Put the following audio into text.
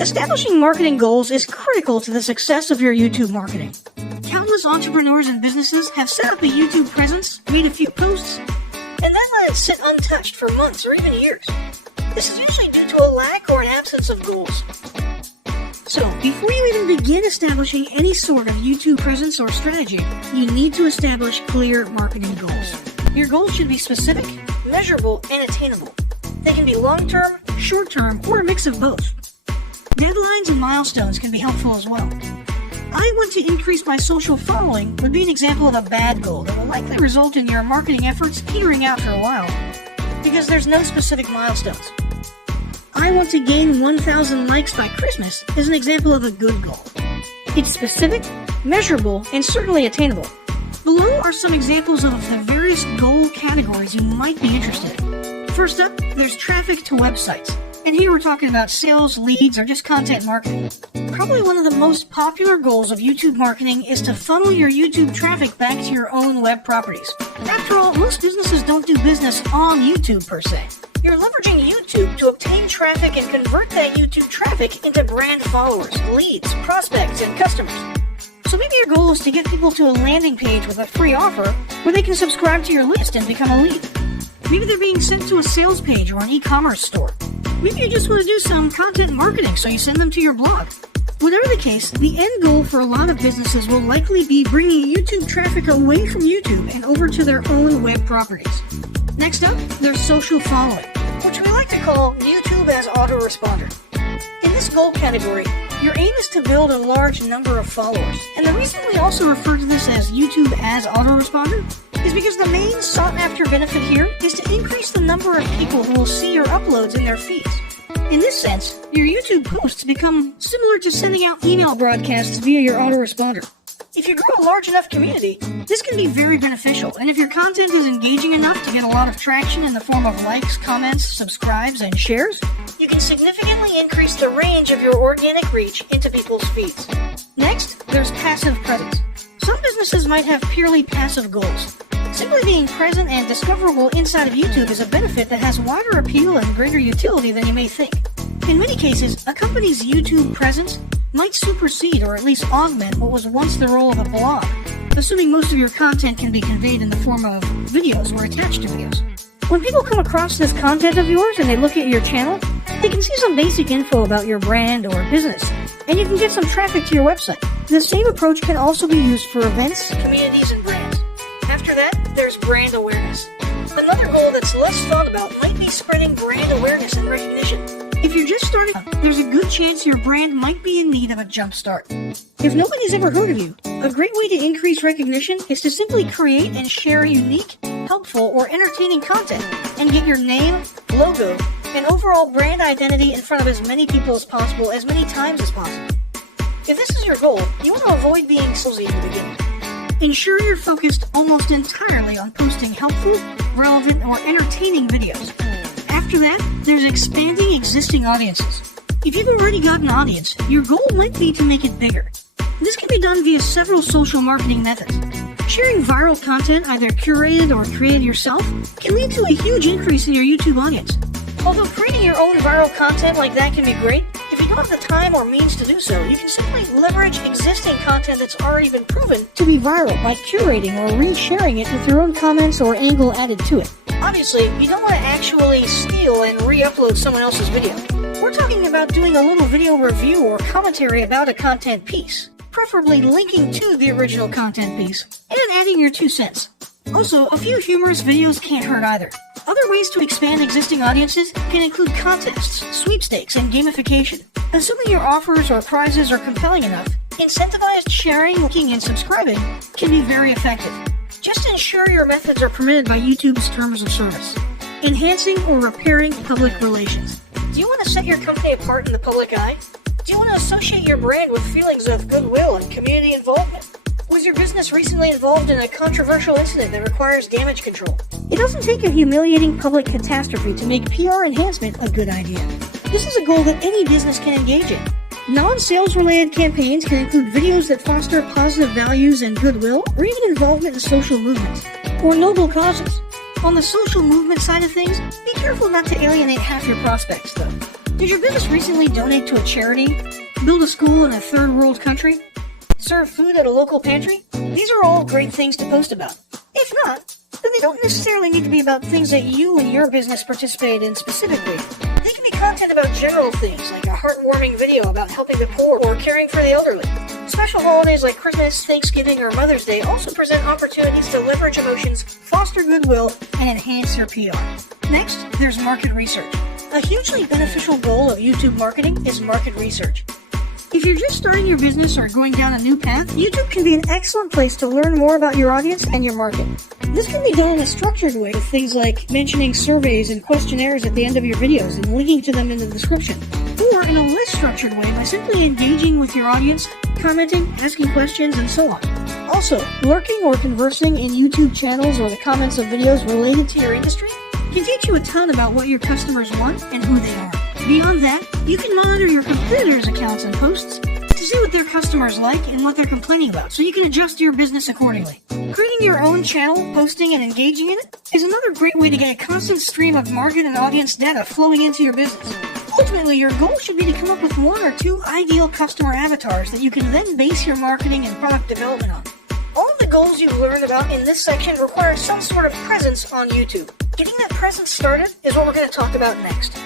Establishing marketing goals is critical to the success of your YouTube marketing. Countless entrepreneurs and businesses have set up a YouTube presence, made a few posts, and then let it sit untouched for months or even years. This is usually due to a lack or an absence of goals. So, before you even begin establishing any sort of YouTube presence or strategy, you need to establish clear marketing goals. Your goals should be specific, measurable, and attainable. They can be long-term, short-term, or a mix of both. Deadlines and milestones can be helpful as well. I want to increase my social following would be an example of a bad goal that will likely result in your marketing efforts petering out for a while, because there's no specific milestones. I want to gain 1,000 likes by Christmas is an example of a good goal. It's specific, measurable, and certainly attainable. Below are some examples of the various goal categories you might be interested in. First up, there's traffic to websites. And here we're talking about sales, leads, or just content marketing. Probably one of the most popular goals of YouTube marketing is to funnel your YouTube traffic back to your own web properties. After all, most businesses don't do business on YouTube per se. You're leveraging YouTube to obtain traffic and convert that YouTube traffic into brand followers, leads, prospects, and customers. So maybe your goal is to get people to a landing page with a free offer where they can subscribe to your list and become a lead. Maybe they're being sent to a sales page or an e-commerce store. Maybe you just want to do some content marketing, so you send them to your blog. Whatever the case, the end goal for a lot of businesses will likely be bringing YouTube traffic away from YouTube and over to their own web properties. Next up, there's social following, which we like to call YouTube as autoresponder. In this goal category, your aim is to build a large number of followers. And the reason we also refer to this as YouTube as autoresponder is because the main sought-after benefit here is to increase the number of people who will see your uploads in their feeds. In this sense, your YouTube posts become similar to sending out email broadcasts via your autoresponder. If you grow a large enough community, this can be very beneficial, and if your content is engaging enough to get a lot of traction in the form of likes, comments, subscribes, and shares, you can significantly increase the range of your organic reach into people's feeds. Next, there's passive presence. Some businesses might have purely passive goals. Simply being present and discoverable inside of YouTube is a benefit that has wider appeal and greater utility than you may think. In many cases, a company's YouTube presence might supersede or at least augment what was once the role of a blog, assuming most of your content can be conveyed in the form of videos or attached to videos. When people come across this content of yours and they look at your channel, they can see some basic info about your brand or business, and you can get some traffic to your website. The same approach can also be used for events, communities, and brands. After that, there's brand awareness. Another goal that's less thought about might be spreading brand awareness and recognition. If you're just starting out, there's a good chance your brand might be in need of a jump start. If nobody's ever heard of you, a great way to increase recognition is to simply create and share unique, helpful, or entertaining content and get your name, logo, and overall brand identity in front of as many people as possible, as many times as possible. If this is your goal, you want to avoid being salesy in the beginning. Ensure you're focused almost entirely on posting helpful, relevant, or entertaining videos. After that, there's expanding existing audiences. If you've already got an audience, your goal might be to make it bigger. This can be done via several social marketing methods. Sharing viral content, either curated or created yourself, can lead to a huge increase in your YouTube audience. Although creating your own viral content like that can be great, if you don't have the time or means to do so, you can simply leverage existing content that's already been proven to be viral by curating or resharing it with your own comments or angle added to it. Obviously, you don't want to actually steal and re-upload someone else's video. We're talking about doing a little video review or commentary about a content piece, preferably linking to the original content piece, and adding your 2 cents. Also, a few humorous videos can't hurt either. Other ways to expand existing audiences can include contests, sweepstakes, and gamification. Assuming your offers or prizes are compelling enough, incentivized sharing, liking, and subscribing can be very effective. Just ensure your methods are permitted by YouTube's terms of service. Enhancing or repairing public relations. Do you want to set your company apart in the public eye? Do you want to associate your brand with feelings of goodwill and community involvement? Was your business recently involved in a controversial incident that requires damage control? It doesn't take a humiliating public catastrophe to make PR enhancement a good idea. This is a goal that any business can engage in. Non-sales related campaigns can include videos that foster positive values and goodwill, or even involvement in social movements, or noble causes. On the social movement side of things, be careful not to alienate half your prospects, though. Did your business recently donate to a charity? Build a school in a third world country? Serve food at a local pantry? These are all great things to post about. If not, then they don't necessarily need to be about things that you and your business participated in specifically. They can be content about general things, like a heartwarming video about helping the poor or caring for the elderly. Special holidays like Christmas, Thanksgiving, or Mother's Day also present opportunities to leverage emotions, foster goodwill, and enhance your PR. Next, there's market research. A hugely beneficial goal of YouTube marketing is market research. If you're just starting your business or going down a new path, YouTube can be an excellent place to learn more about your audience and your market. This can be done in a structured way with things like mentioning surveys and questionnaires at the end of your videos and linking to them in the description. Or in a less structured way by simply engaging with your audience, commenting, asking questions, and so on. Also, lurking or conversing in YouTube channels or the comments of videos related to your industry can teach you a ton about what your customers want and who they are. Beyond that, you can monitor your competitors' accounts and posts to see what their customers like and what they're complaining about, so you can adjust your business accordingly. Creating your own channel, posting, and engaging in it is another great way to get a constant stream of market and audience data flowing into your business. Ultimately, your goal should be to come up with 1 or 2 ideal customer avatars that you can then base your marketing and product development on. All of the goals you've learned about in this section require some sort of presence on YouTube. Getting that presence started is what we're going to talk about next.